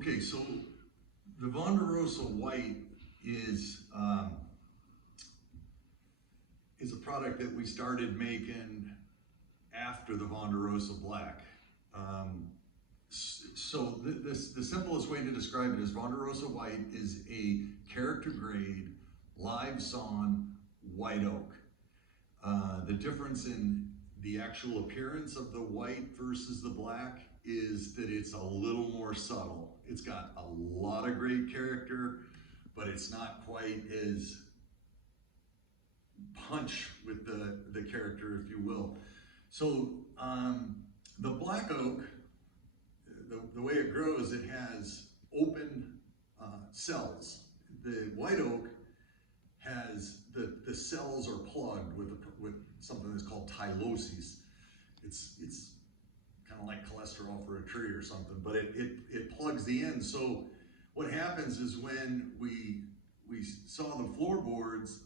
Okay, so the Vonderosa White is a product that we started making after the Vonderosa Black. The simplest way to describe it is Vonderosa White is a character grade live sawn white oak. The difference in the actual appearance of the white versus the black is that it's a little more subtle. It's got a lot of great character, but it's not quite as punch with the character, if you will. So the black oak, the way it grows, it has open cells. The white oak has the cells are plugged with something that's called 𝐥𝐤𝐬𝐷. It's kind of like cholesterol for a tree or something, but it plugs the end. So what happens is when we saw the floorboards,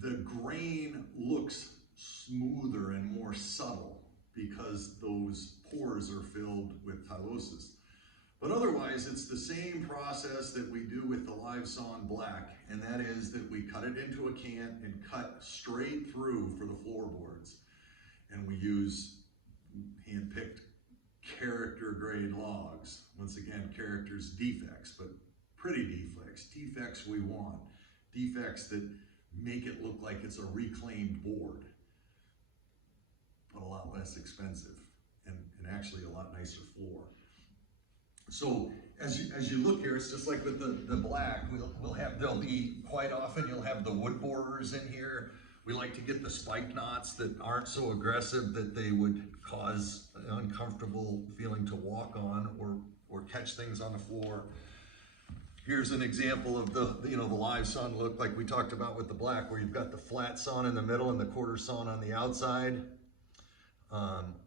the grain looks smoother and more subtle because those pores are filled with 𝐥𝐤𝐬𝐷. But otherwise, it's the same process that we do with the live sawn black, and that is that we cut it into a can and cut straight through for the floorboards. And we use hand-picked character grade logs. Once again, characters, defects, but pretty defects. Defects we want. Defects that make it look like it's a reclaimed board, but a lot less expensive and actually a lot nicer floor. So as you look here, it's just like with the black, there'll be quite often you'll have the wood borers in here. We like to get the spike knots that aren't so aggressive that they would cause an uncomfortable feeling to walk on or catch things on the floor. Here's an example of the live sawn look like we talked about with the black, where you've got the flat sawn in the middle and the quarter sawn on the outside.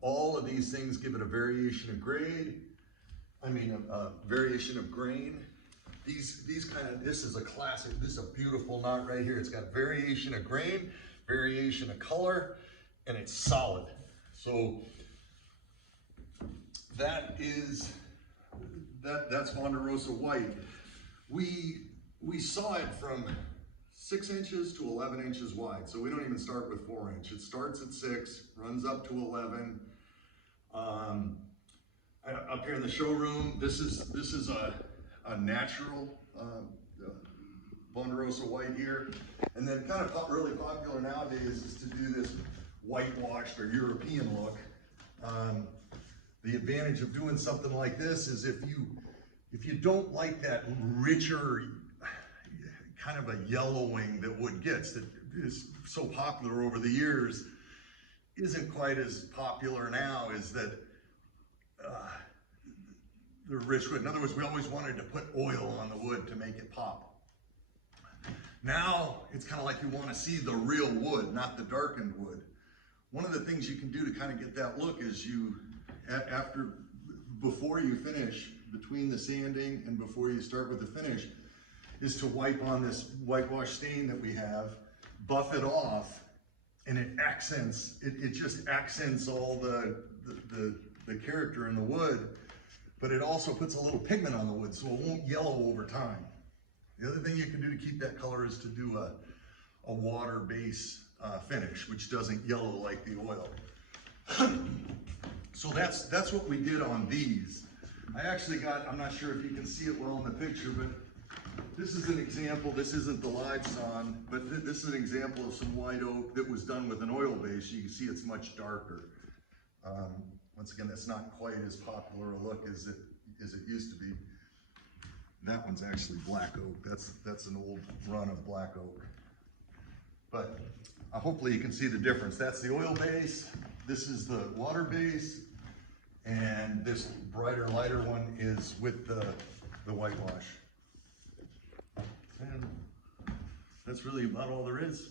All of these things give it a variation of grade. A variation of grain. This is a classic, this is a beautiful knot right here. It's got variation of grain, variation of color, and it's solid. So that's Vonderosa White. We saw it from 6 inches to 11 inches wide. So we don't even start with 4 inch. It starts at 6, runs up to 11. Up here in the showroom, this is a natural Vonderosa White here. And then kind of really popular nowadays is to do this whitewashed or European look. The advantage of doing something like this is if you don't like that richer kind of a yellowing that wood gets, that is so popular over the years, isn't quite as popular now, is that the rich wood. In other words, we always wanted to put oil on the wood to make it pop. Now it's kind of like you want to see the real wood, not the darkened wood. One of the things you can do to kind of get that look is before you finish, between the sanding and before you start with the finish, is to wipe on this whitewash stain that we have, buff it off, and it just accents all the character in the wood, but it also puts a little pigment on the wood so it won't yellow over time. The other thing you can do to keep that color is to do a water base finish, which doesn't yellow like the oil. So that's what we did on these. I actually I'm not sure if you can see it well in the picture, but this is an example. This isn't the live sawn, but this is an example of some white oak that was done with an oil base. You can see it's much darker. Once again, that's not quite as popular a look as it used to be. That one's actually black oak. That's an old run of black oak. But hopefully you can see the difference. That's the oil base. This is the water base. And this brighter, lighter one is with the whitewash. And that's really about all there is.